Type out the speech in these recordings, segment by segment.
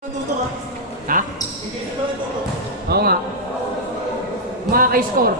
Ha? Oo nga. Makaka-score.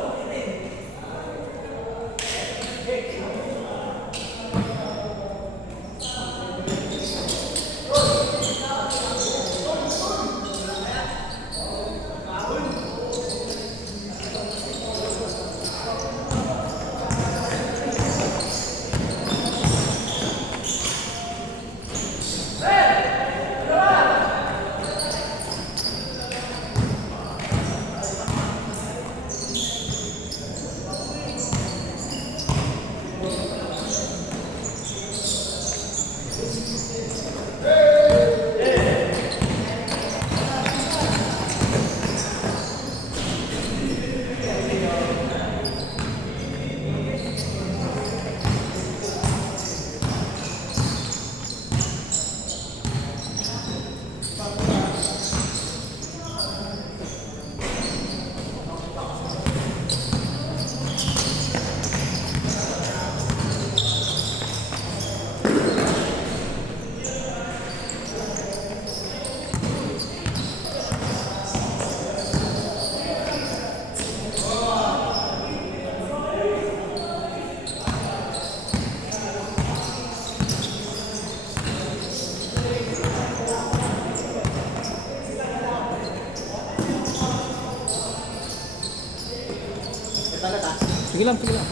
Sige lang, sige lang.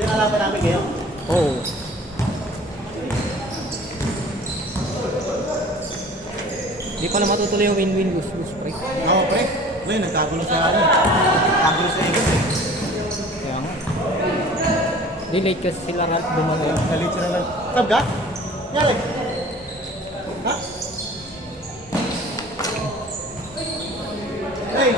Yan ang laban namin kayo? Oo. Hindi pala matutuloy yung win-win lose-lose, pre. Oo, pre. Ngayon, nagkagulo sa ano. Nagkagulo sa Eagles eh. Kaya nga. Di late kasi sila dumagal. Nalit sila lang. Sab ka? Nyali? Ha? Hey!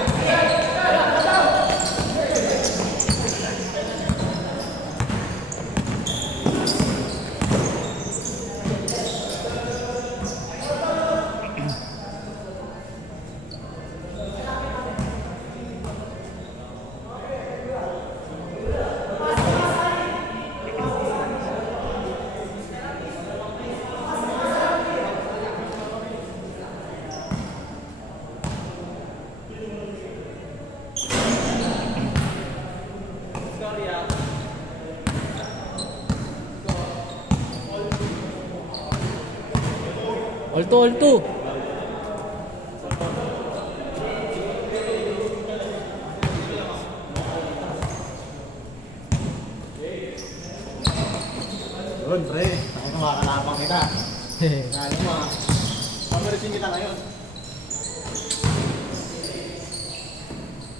All two. Yun, pre. Ako makakalapang kita. Kaya mo ah. Pamarisin kita ngayon.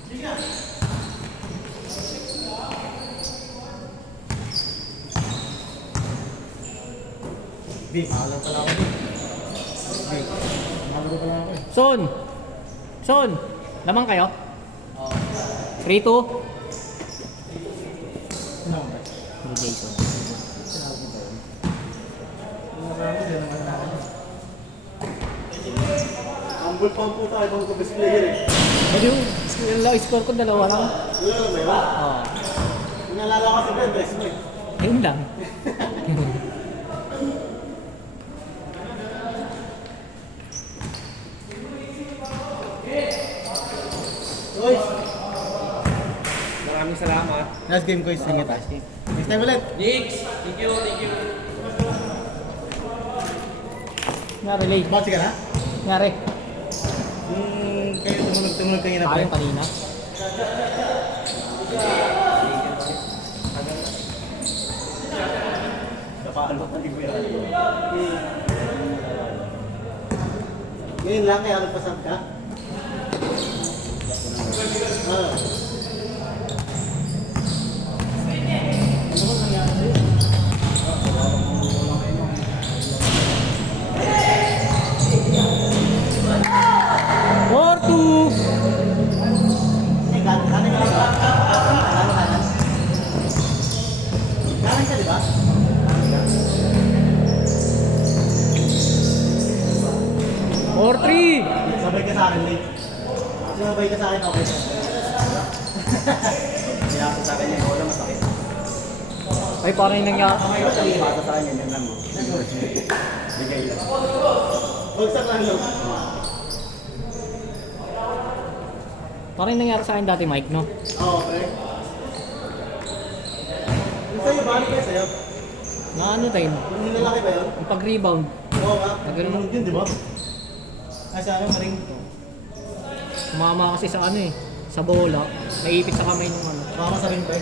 Sige na. Di, maalam pala ako din. Di, maalam pala ako eh. Son! Lamang kayo? Oo. 3-2? Sino ba? Hindi, Jason. Sinabi ko ba yun? Marami din naman namin. Ambul pa ang puta, ibang ko best player eh. Yung score ko 2 lang. Wala lang ba yun? Oo. Nalala ko si Ben, best mo eh. Ayun lang. Guys, Maraming salamat. last game guys, sige tayo. Next time ulit. Thank you. Ngari, late. Basi ka na? Ngari. Kayo tumunog kanina pa. Tayong kanina. Napaano pa rin ko yan. Ngayon lang kaya nagpasad ka? Ah. Ano ba nangyari sa'yo? 4-2. Kanan ka lang ba? Kanan? Kanan ka, di ba? Or 3. Sabay ka sa akin, Lee. Sabay ka sa akin, okay. Kaya ako sa akin yung bola, masakit. Ay, parang yung nangyari. Basta sa kanya, yan lang. Bigay lang. Bagsak lang yun. Parang yung nangyari sa akin dati, Mike, no? Oo, pre. Yung sa'yo, bali kayo sa'yo? Na ano tayo? Yung lalaki ba yun? Yung pag-rebound. Oo nga. Nagano'n. Yun, di ba? Ay, sa ano, maring. Sumama kasi sa ano eh. Sa bola. Naipit sa kamay nung ano. Mama sa ring, pre.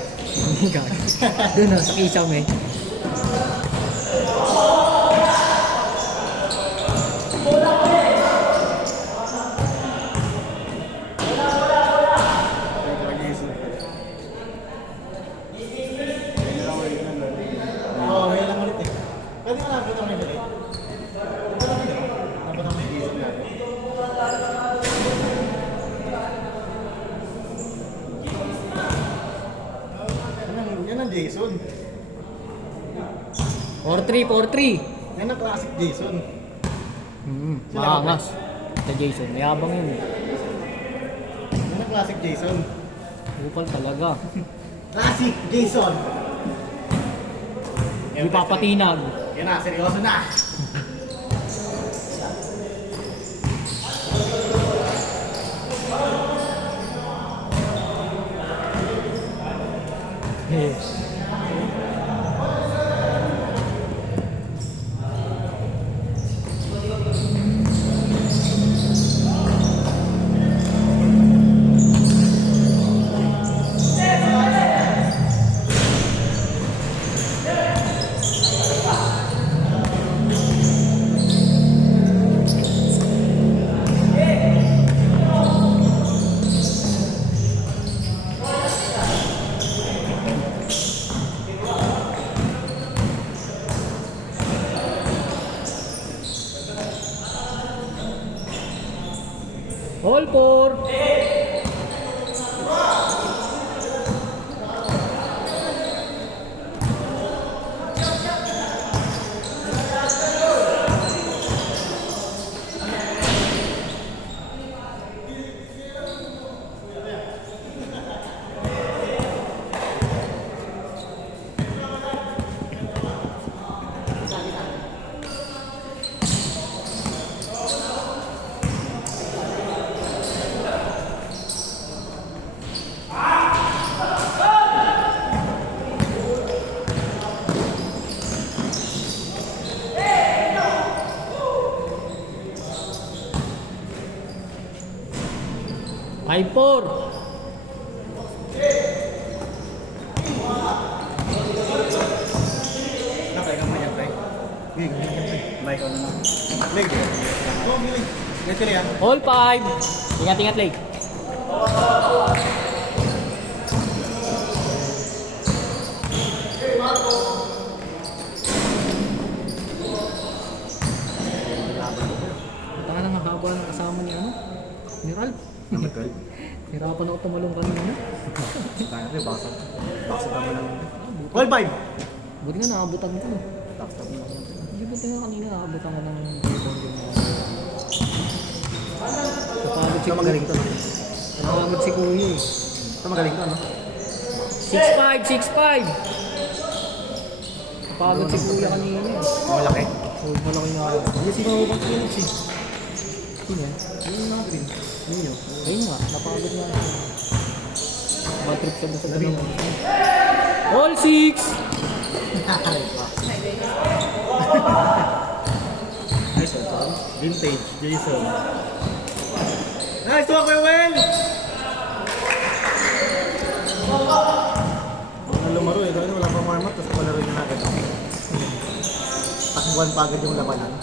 Doon na, sa kisam eh. Oo, may lang ulit eh. Pwede nga nabot ang may balik. Ito lang yun. Nabot ang may gisip natin. Yan ang Jason. 4-3, 4-3. Yan ang classic Jason. Maangas. Sa Jason, mayabang yun eh. Yan ang classic Jason. Bukal talaga. Classic Jason! Hindi papatinag. Yan na, seryoso na! Yes. All four. Five four. Nakay ka mo yan, pre. Gig, bike ko na lang. Leg. Oo, bilig. Ganito yan. All five. Ingat-ingat, Lake. Taka na mahaba ng kasama niya, ano? Ni Ralph. Namagal. Hirapan ako tumalong kanina. Kaya rin, baksa. Baksa naman lang. All five! Buti nga nakabutan ko. Baksa naman lang. Hindi buti nga kanina nakabutan ko ng rebound yung napagod si Ito magaling to, no? Napagod si Kuya eh. Ito magaling to, no? 6'5", 6'5". Napagod si Kuya kanina eh. Malaki. Oh, malaki na ako. Hindi si Mawabang Phoenix eh. Sino yan? Yung mga green. Yun yun. Ayun nga, napagod nga ako. Matrip siya doon sa ganun. All 6! Nice one. Vintage Jason. Nice one, Kuya Wen! Ang lumaro eh. Gawin wala pang warm up, tapos palaro niya na agad. Takbuhan pa agad yung labanan.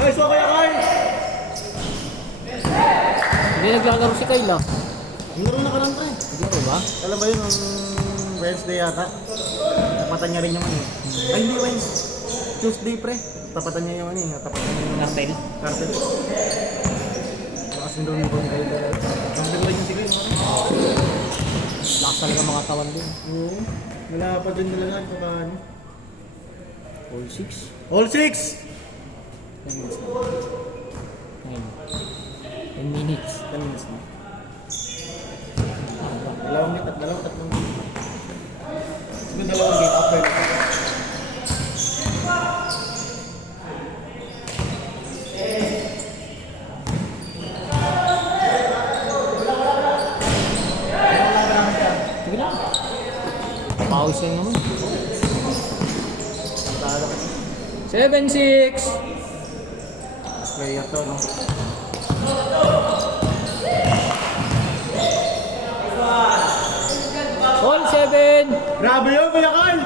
Nice one, Kuya Carl! Hindi naglalaro si Kyle ah. Yung laro na karanta eh. Naglaro ba? Alam ba yun, nung Wednesday yata? Tapatan niya rin yung ano. Ay, hindi Wednesday. Tuesday pre. Tapatan niya yung ano eh. Tapatan niya yung Cartel. cartel. Nakasindo yung bang kayo. Ang rin yung sige. Lakas talaga mga tawan din. Oo. Wala pa din talaga. Paano? All 6. All six! Ayun. 10 minutes. 10 minutes na. Dalawang tatlong game. Siguro dalawang game after. Sige lang. Pause yan naman. 7-6. Player to, no? All 7. Grabe yun, Kuya Carl!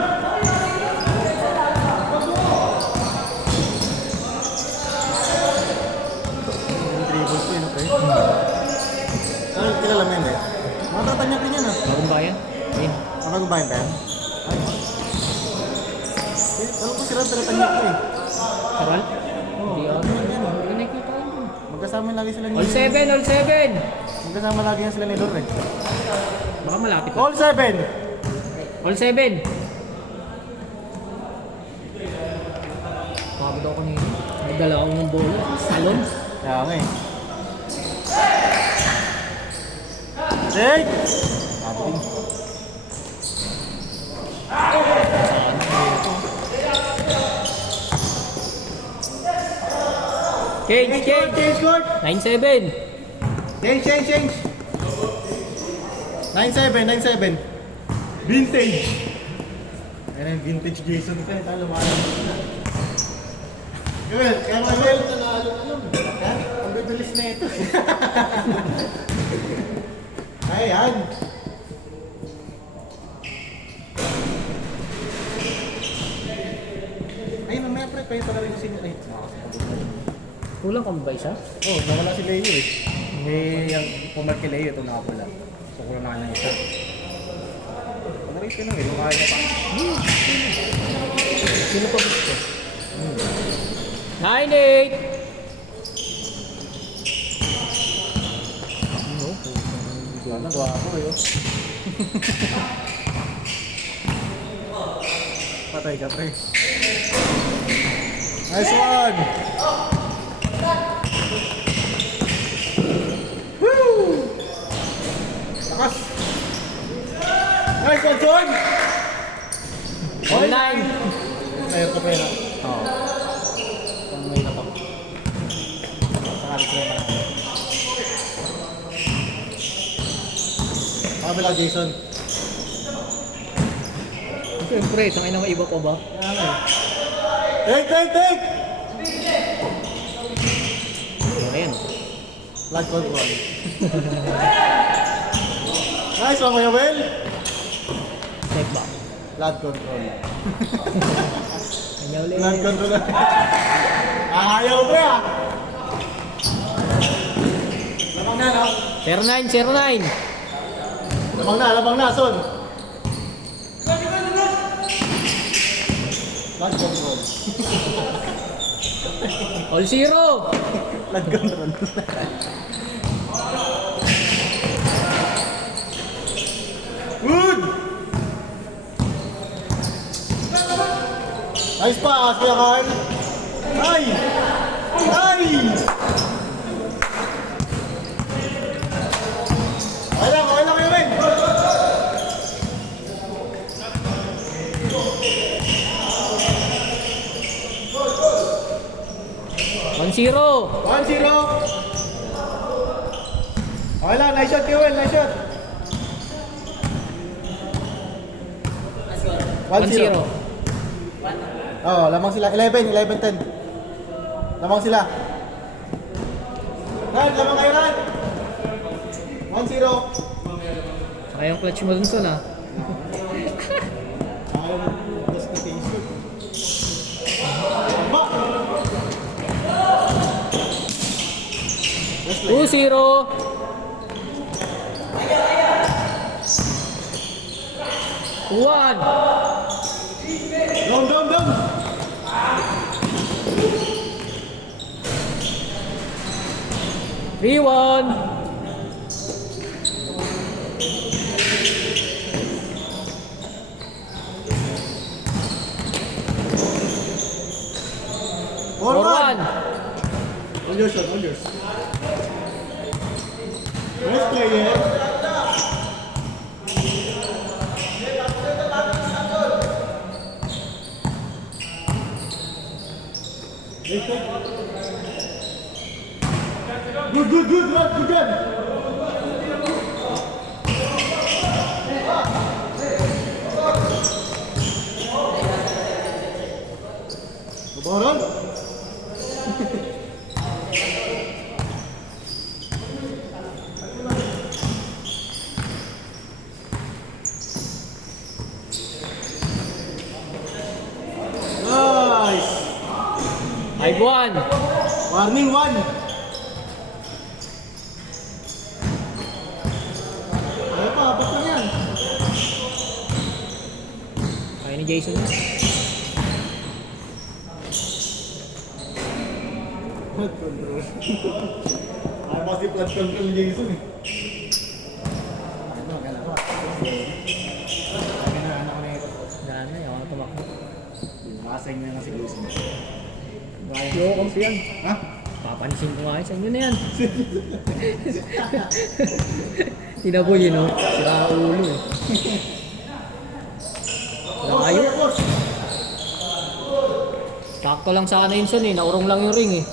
Dribbles ko yun, okay? Kilala mo yun eh. Matatanya ko yan ah. Bagong bayan. Ayun. Bagong bayan ba yan? Ay, alam ko sila tagatanya ko eh. Karal? Hindi ako. Yan. Hindi nakikita ko yun. Magkasama lagi sila ni... All 7. All 7. Magkasama lagi yan sila ni Dor eh. Baka malapit na. All 7! All 7. Pagod ako kanina. Nagdala ako ng bola. Salon. Kaya nga eh. Jake! Ating. Change. Change court! 9-7. Change! 9-7. Vintage! Ayan ang vintage Jason ka. Tayo lumayan. Good. Kaya mga Will. Ang bibilis na ito. Ayan. Ay, mamaya pre. Kayo pala rin yung senior. Ay, Kulang ka ba isa? oh, nawala si Leo eh. Yung pumat kay Leo, ito nakapula. So, kulang na kanya isa. Pag-race ka nung eh, lumaki ka pa. Sino pa gusto? 9-8. Ano, gwapo eh, oh. Patay ka, pre. Nice one! Woo! Lakas! Nice one, John! All 9. Ayaw ko, pre, no? Oo. Pang may napak. Sakalit ko naman. Kabila, Jason. Siyempre, tangay na iba pa ba? Take! Ayan. Flag control. Nice one, Kuya Will. Check ba? Flag control. Kanya ulit. Flag control. Ayaw mo ah. Lamang na, no? 09. Lamang na, son. Flag control. All 0. Flag control. Good! Nice pass, Kuya Carl. Ay! Okay lang, Kuya Win. 1-0. 1-0. Okay lang, nice shot, Kuya Will, nice shot. 1-0. Oo, lamang sila. 11-10. Lamang sila. Ran, lamang kayo, Ran. 1-0. Saka yung clutch mo dun son ah. Ayaw mo, just na taste it. Ba! 2-0. One. Down. 3-1. Forward. 4-1. All yours, shot, all yours. player. Good, Rod. Good job. Baron. Nice. 5-1. Warning 1. Ayaw pa, apat lang yan. Kaya ni Jason yun. Flood control. Ayaw pa si flood control ni Jason eh. Ano, gano'n ko. Anak ko na ito. Daan na, yawan na tumakbo. Makasay na lang si Jason. Yo, kampi yan. Ha? Papanisin ko nga sa inyo na yan. Tinaboy yun, no? Sira ulo eh. Layo. Sakto lang sana yun son eh. Naurong lang yung ring eh.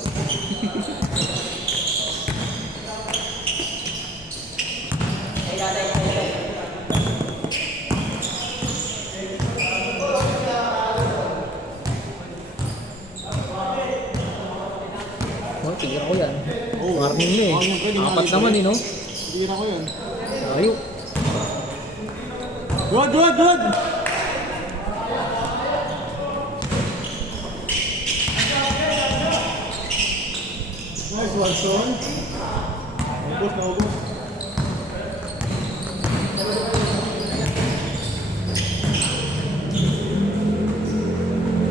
Oh, tira ko yan. Warning na eh. Apat naman eh, no? Hindi na ko yun. Layo. Good! Nice one, son. Ubus na ubus.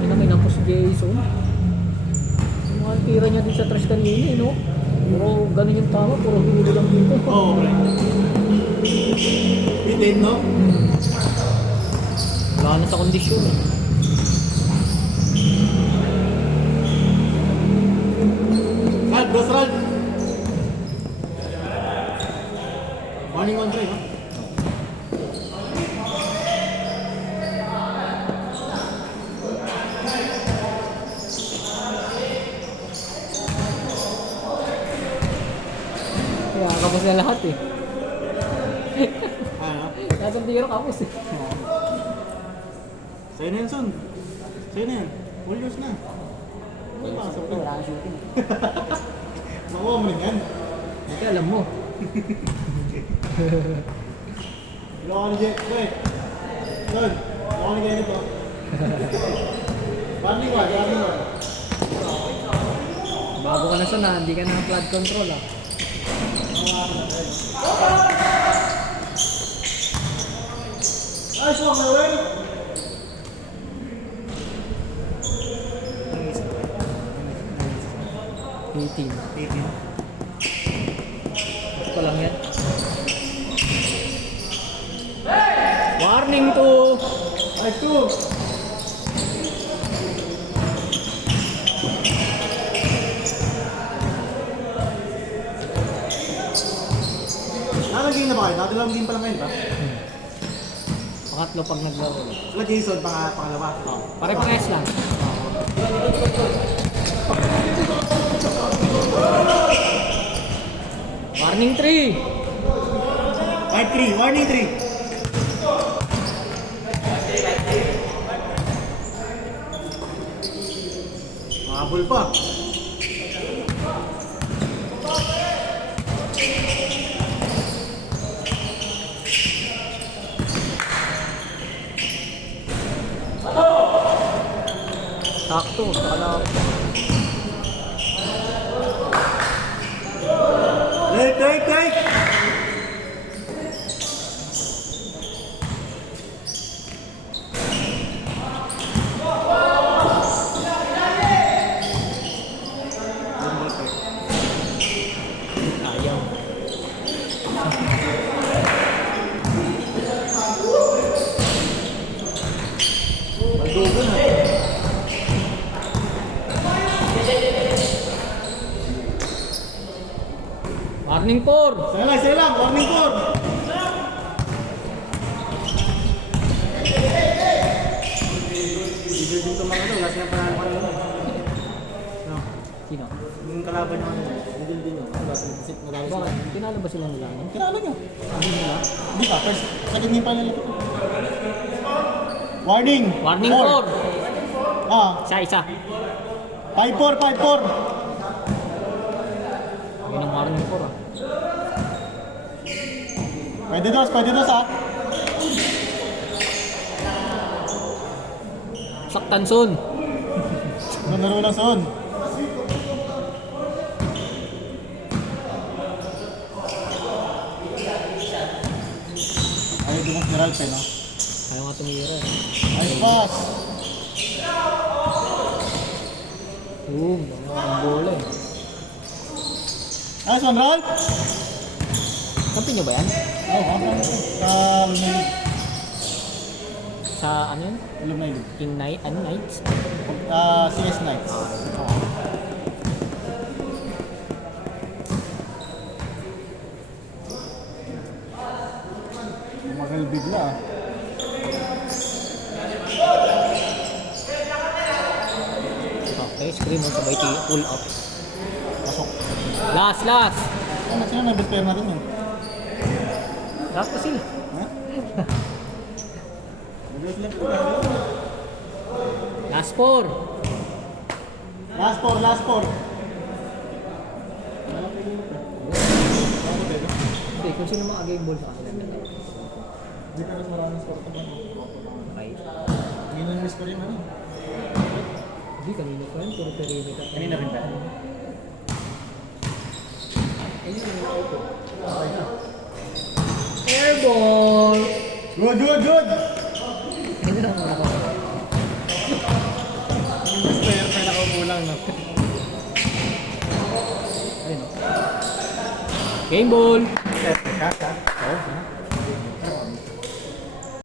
Ina, may nampos si Jason. Yung mga tira niya din sa trash kanina eh, no? Puro ganun yung tama, puro dulo lang dito. Oo, pre. Bitin, no? Wala na sa kondisyon eh. Rad, dos Rad. Morning on three, no? Kaya kapos na lahat eh. Ano? Lahat ng tira kapos eh. Sa'yo na yan, son. Sa'yo na yan. All yours na. Pasok na. Wala kang shooting. Makuha mo rin yan. Hindi alam mo. Ilo ka ni Jet. Wait. Son, ilo ka ni Kenneth, oh. Warning one. Bago ka na sa na, hindi ka na flood control ah. Nice one, Noel. 18. 18. Ito pa lang yan. Warning to! Nice two. Nakagame na ba kayo? Nakadalang game pa lang kayo, ba? Pangatlo pag naglaro. Sila Jason, pangalawa. Pare-parehas lang. Warning 3! White 3, warning 3. Mahabol pa. Sakto, saka na. Take! Ayaw. Maldugo na. Warning 4! Sana, Kilala ba sila nila? Ano? Kilala nyo. Hindi nila. Hindi ka, first, second game pa nila. Warning! Warning Four. 4. Ah, Isa. 5-4, 5-4. Yun ang warning 4 ah. Pwede dos ah. Saktan Son. Laro ng son. Ayaw din ang Ralph no? Ayaw nga tumira eh. Nice pass. Boom. Ang bola eh. Nice one, Ralph. Kampi nyo ba yan? Oh, League. Sa ano yun? Alumni League. King Knight? Ano Knights? CS Knights. Magal bigla ah. Okay, screen mo sabay pull up. Pasok. Last! Ano sila na best player natin yun? Last kasi. Ha? Last 4. Last four. Hindi, kung sino mga game ball sa kanila. Hindi ka rin maraming score ito ba? Okay. Hindi na yung score yung ano. Hindi, kanina pa yun. Puro perimeter. Kanina rin ba? Ayun, kanina ito. Airball! Good! Hindi na naman ako. Yung best player pa nakaupo lang no? Ayun. Game ball! Cash ha? Oo,